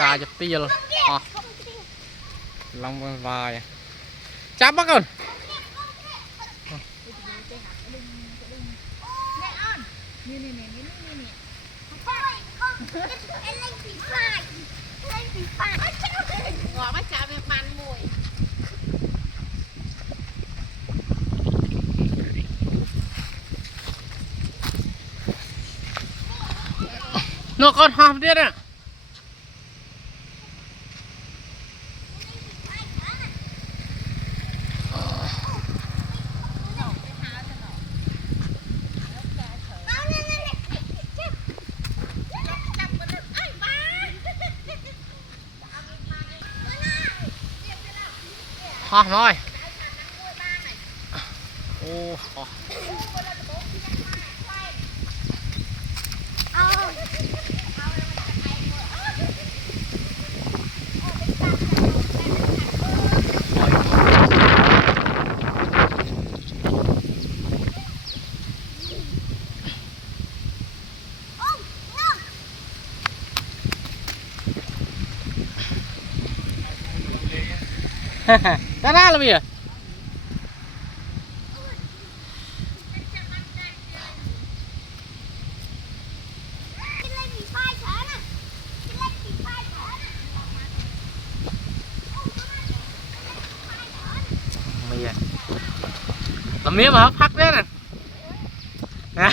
cà chụp tiêu long vai chắp bắt con ngõ bắt chả việc bàn mùi nó con hòm tiết à hòm thôi ô ra ra là gì à mía mà hấp hắc đấy nè